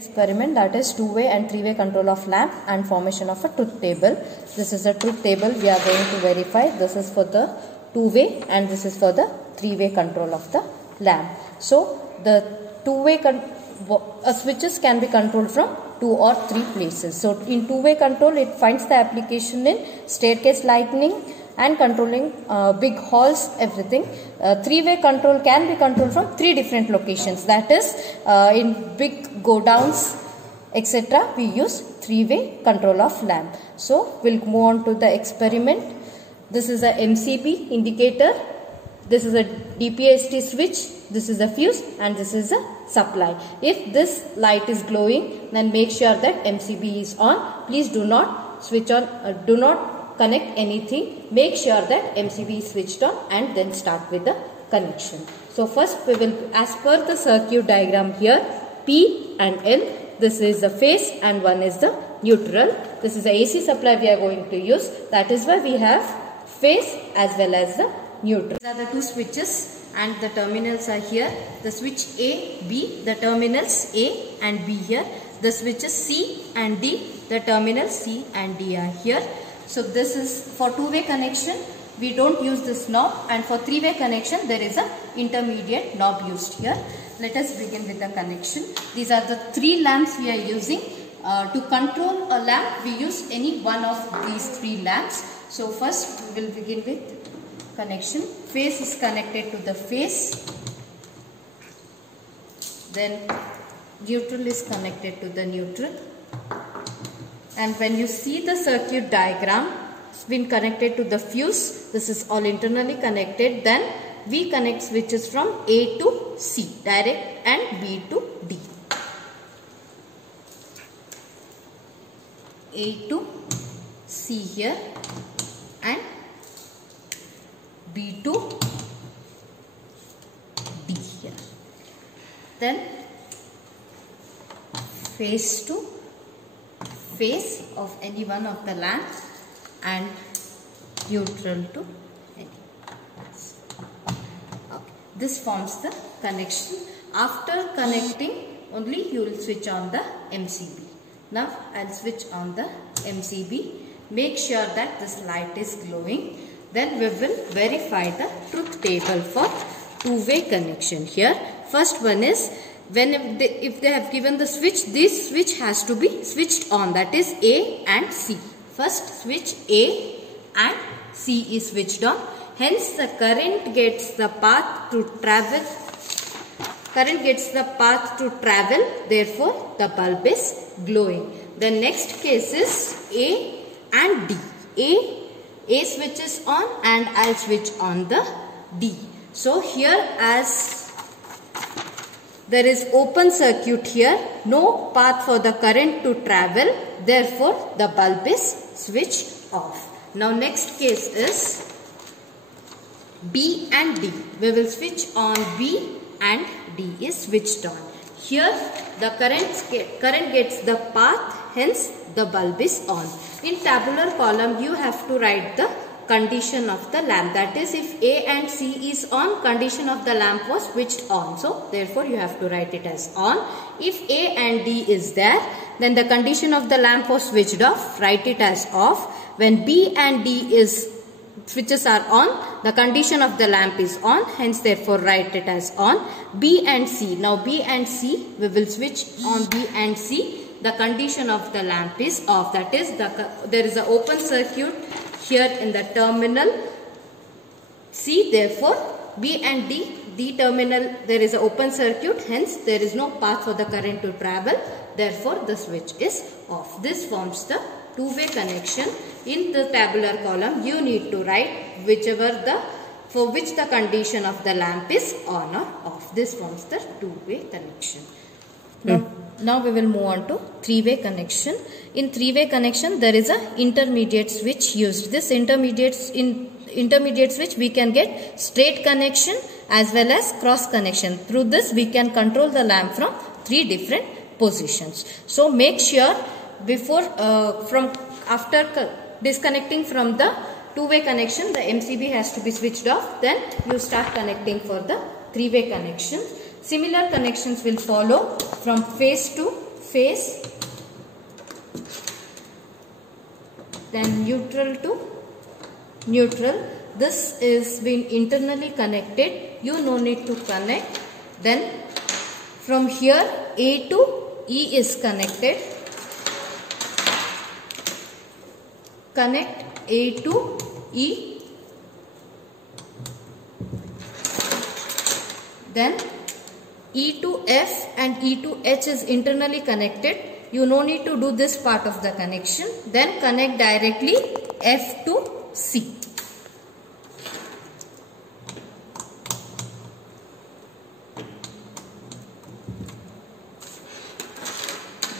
Experiment, that is two-way and three-way control of lamp and formation of a truth table. This is a truth table we are going to verify. This is for the two-way and this is for the three-way control of the lamp. So the two-way switches can be controlled from 2 or 3 places. So in two-way control, it finds the application in staircase lighting and controlling big halls, everything. Three-way control can be controlled from 3 different locations. That is, in big go downs, etc. we use three-way control of lamp. So we'll move on to the experiment. This is a MCB indicator. This is a DPST switch. This is a fuse and this is a supply. If this light is glowing, then make sure that MCB is on. Please do not switch on, do not connect anything. Make sure that MCB is switched on and then start with the connection. So first we will, as per the circuit diagram here, P and N, this is the phase and one is the neutral. This is the AC supply we are going to use. That is why we have phase as well as the neutral. These are the 2 switches and the terminals are here. The switch A, B, the terminals A and B here. The switches C and D, the terminals C and D are here. So this is for two-way connection, we don't use this knob, and for three-way connection there is a intermediate knob used here. Let us begin with the connection. These are the 3 lamps we are using. To control a lamp, we use any one of these 3 lamps. So first we will begin with connection. Phase is connected to the phase. Then neutral is connected to the neutral. And when you see the circuit diagram, it's been connected to the fuse. This is all internally connected. Then we connect switches from A to C direct and B to D. A to C here and B to D here. Then phase to phase of any one of the lamps and neutral to any. Okay. This forms the connection. After connecting, only you will switch on the MCB. Now I will switch on the MCB. Make sure that this light is glowing. Then we will verify the truth table for two-way connection. Here, first one is, if they have given the switch, this switch has to be switched on, that is A and C. First switch A and C is switched on. Hence the current gets the path to travel. Therefore the bulb is glowing. The next case is A and D. A switch is on and I'll switch on the D. So here, as there is open circuit here, no path for the current to travel, therefore the bulb is switched off. Now next case is B and D. We will switch on B and D is switched on. Here the current gets the path, hence the bulb is on. In tabular column you have to write the condition of the lamp, that is, if A and C is on, condition of the lamp was switched on. So therefore you have to write it as on. If A and D is there, then the condition of the lamp was switched off, write it as off. When B and D switches are on, the condition of the lamp is on, hence therefore write it as on. B and C, now B and C, we will switch on B and C. The condition of the lamp is off, that is, there is an open circuit here in the terminal C, therefore B and D terminal, there is an open circuit, hence there is no path for the current to travel, therefore the switch is off. This forms the two-way connection. In the tabular column you need to write for which the condition of the lamp is on or off. This forms the two-way connection. Now we will move on to three-way connection. In three-way connection there is a intermediate switch used. This intermediate switch we can get straight connection as well as cross connection. Through this we can control the lamp from 3 different positions. So make sure after disconnecting from the two-way connection, the MCB has to be switched off. Then you start connecting for the three-way connection. Similar connections will follow from phase to phase, then neutral to neutral. This is been internally connected. You no need to connect. Then from here A to E is connected. Connect A to E. Then E to F and E to H is internally connected. You no need to do this part of the connection. Then connect directly F to C.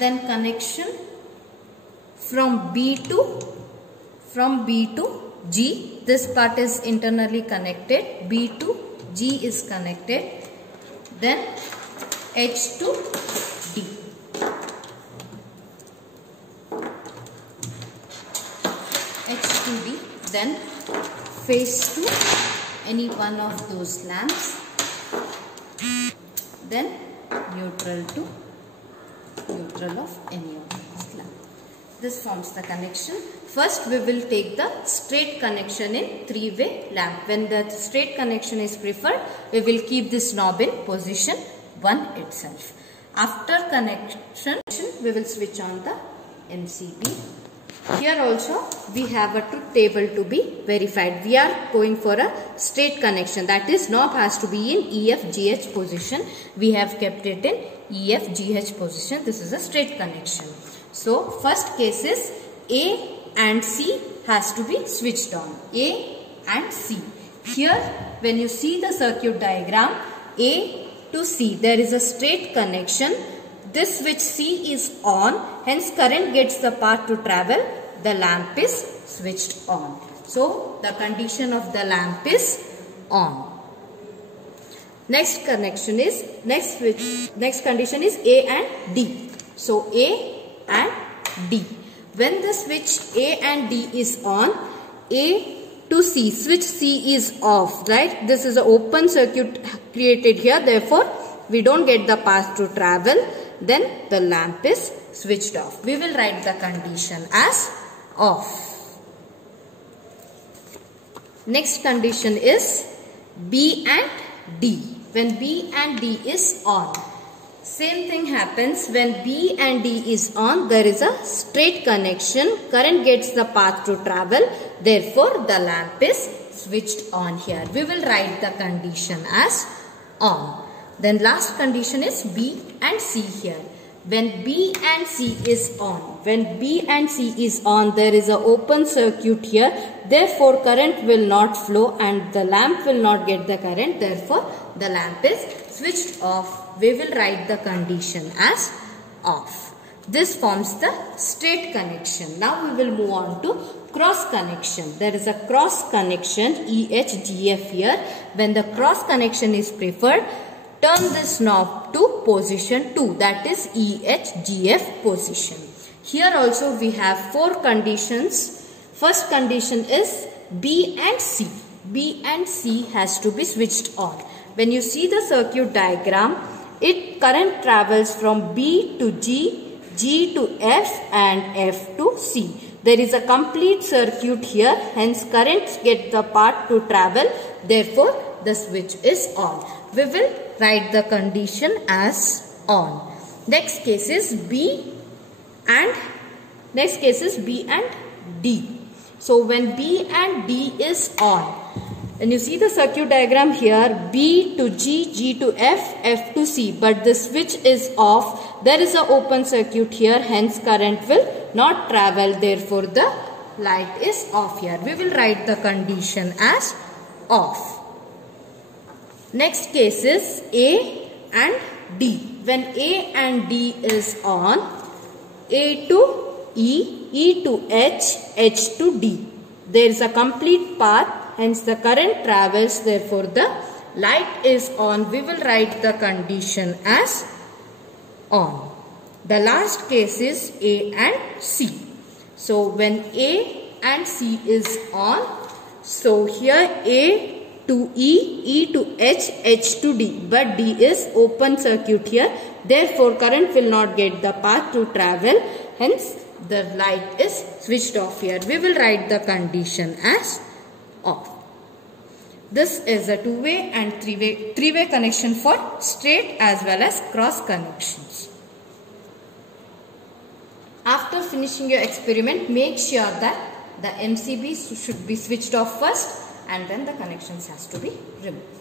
Then connection from B to G. This part is internally connected. B to G is connected. Then H to D. H to D. Then phase to any one of those lamps. Then neutral to neutral of any of these lamps. This forms the connection. First we will take the straight connection in three-way lamp. When the straight connection is preferred, we will keep this knob in position 1 itself. After connection, we will switch on the MCB. Here also we have a truth table to be verified. We are going for a straight connection, that is knob has to be in EFGH position. We have kept it in EFGH position. This is a straight connection. So first case is A and C has to be switched on. A and C. Here when you see the circuit diagram, A to C, there is a straight connection. This switch C is on, hence current gets the path to travel. The lamp is switched on. So the condition of the lamp is on. Next condition is A and D. So A and D. When the switch A and D is on, A to C, switch C is off, right? This is an open circuit created here. Therefore, we don't get the path to travel. Then the lamp is switched off. We will write the condition as off. Next condition is B and D. When B and D is on, same thing happens. When B and D is on, there is a straight connection. Current gets the path to travel. Therefore, the lamp is switched on here. We will write the condition as on. Then last condition is B and C here. When B and C is on, there is an open circuit here. Therefore, current will not flow and the lamp will not get the current. Therefore, the lamp is switched off. We will write the condition as off. This forms the straight connection. Now we will move on to cross connection. There is a cross connection EHGF here. When the cross connection is preferred, turn this knob to position 2, that is EHGF position. Here also we have 4 conditions. First condition is B and C. B and C has to be switched on. When you see the circuit diagram, current travels from B to G, G to F and F to C. There is a complete circuit here, hence currents get the path to travel. Therefore, the switch is on. We will write the condition as on. Next case is B and D. So when B and D is on, when you see the circuit diagram here, B to G, G to F, F to C, but the switch is off. There is an open circuit here, hence current will not travel. Therefore, the light is off here. We will write the condition as off. Next case is A and D. When A and D is on, A to E, E to H, H to D. There is a complete path, hence the current travels. Therefore, the light is on. We will write the condition as on. The last case is A and C. So, when A and C is on, so here A to E, E to H, H to D. But D is open circuit here. Therefore, current will not get the path to travel. Hence, the light is switched off here. We will write the condition as off. This is a two-way and three-way connection for straight as well as cross connections. After finishing your experiment, make sure that the MCB should be switched off first and then the connections has to be removed.